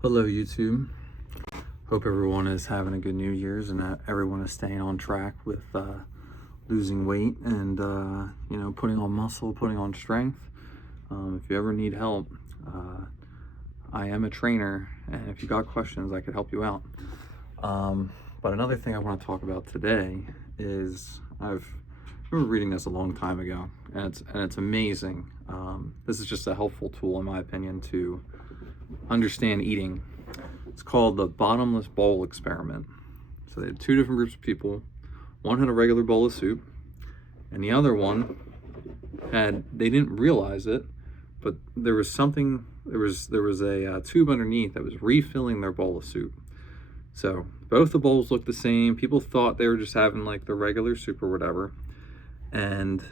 Hello YouTube. Hope everyone is having a good New Year's and that everyone is staying on track with losing weight and putting on muscle, putting on strength. If you ever need help, I am a trainer, and if you got questions, I could help you out. But another thing I want to talk about today is I remember reading this a long time ago, and it's amazing. This is just a helpful tool, in my opinion, to understand eating. It's called the bottomless bowl experiment. So they had two different groups of people. One had a regular bowl of soup, and the other one they didn't realize it, but there was a tube underneath that was refilling their bowl of soup. So both the bowls looked the same. People thought they were just having like the regular soup or whatever. And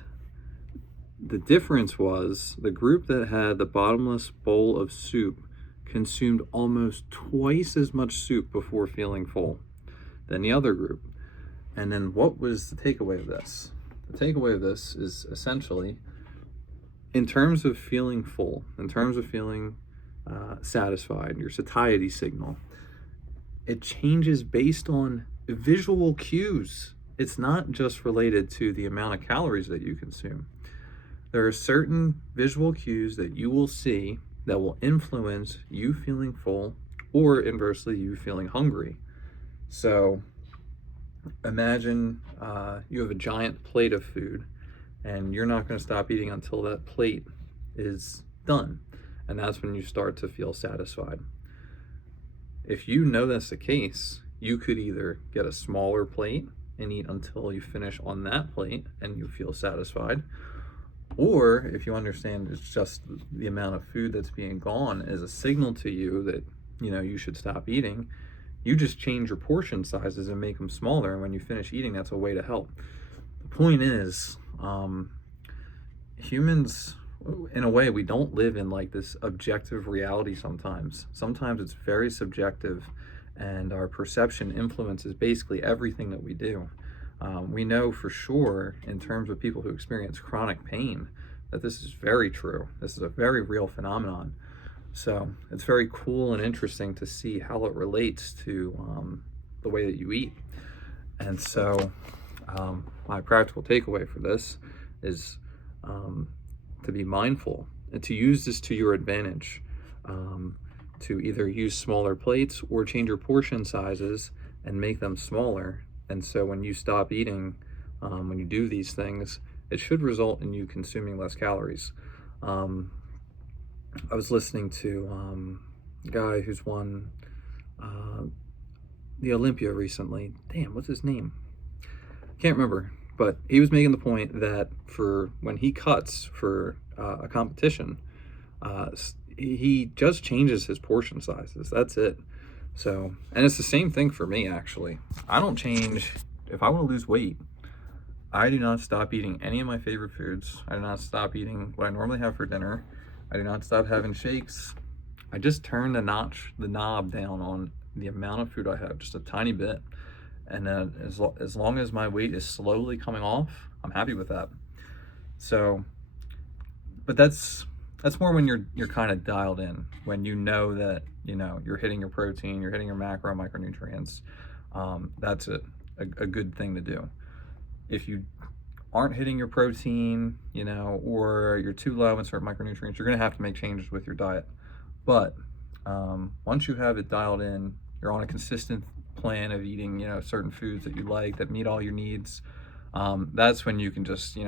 the difference was the group that had the bottomless bowl of soup consumed almost twice as much soup before feeling full than the other group. And then what was the takeaway of this? The takeaway of this is essentially, in terms of feeling full, in terms of feeling satisfied, your satiety signal, it changes based on visual cues. It's not just related to the amount of calories that you consume. There are certain visual cues that you will see that will influence you feeling full or inversely you feeling hungry. So imagine you have a giant plate of food and you're not going to stop eating until that plate is done. And that's when you start to feel satisfied. If you know that's the case, you could either get a smaller plate and eat until you finish on that plate and you feel satisfied. Or if you understand it's just the amount of food that's being gone is a signal to you that, you should stop eating, you just change your portion sizes and make them smaller. And when you finish eating, that's a way to help. The point is, humans, in a way, we don't live in like this objective reality sometimes. Sometimes it's very subjective, and our perception influences basically everything that we do. We know for sure, in terms of people who experience chronic pain, that this is very true. This is a very real phenomenon. So it's very cool and interesting to see how it relates to the way that you eat. And so my practical takeaway for this is to be mindful and to use this to your advantage, to either use smaller plates or change your portion sizes and make them smaller. And so when you stop eating, when you do these things, it should result in you consuming less calories. I was listening to a guy who's won the Olympia recently. Damn, what's his name? Can't remember. But he was making the point that for when he cuts for a competition, he just changes his portion sizes. That's it. So, and it's the same thing for me, actually. I don't change. If I want to lose weight, I do not stop eating any of my favorite foods. I do not stop eating what I normally have for dinner. I do not stop having shakes. I just turn the knob down on the amount of food I have, just a tiny bit. And then as long as my weight is slowly coming off, I'm happy with that. So, but that's more when you're kind of dialed in, when you know that you're hitting your protein, you're hitting your macro and micronutrients. That's a good thing to do. If you aren't hitting your protein, or you're too low in certain micronutrients, you're going to have to make changes with your diet. But once you have it dialed in, you're on a consistent plan of eating, certain foods that you like, that meet all your needs. That's when you can just, if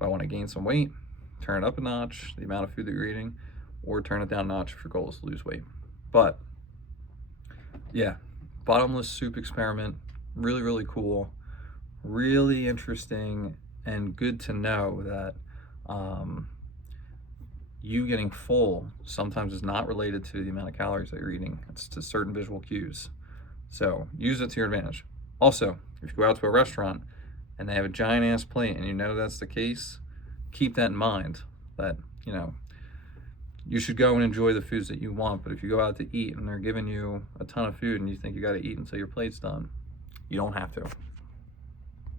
I want to gain some weight, turn it up a notch, the amount of food that you're eating, or turn it down a notch if your goal is to lose weight. But yeah, bottomless soup experiment, really, really cool, really interesting, and good to know that you getting full sometimes is not related to the amount of calories that you're eating. It's to certain visual cues. So use it to your advantage. Also, if you go out to a restaurant and they have a giant ass plate and that's the case, keep that in mind, that you should go and enjoy the foods that you want. But if you go out to eat and they're giving you a ton of food and you think you got to eat until your plate's done, you don't have to.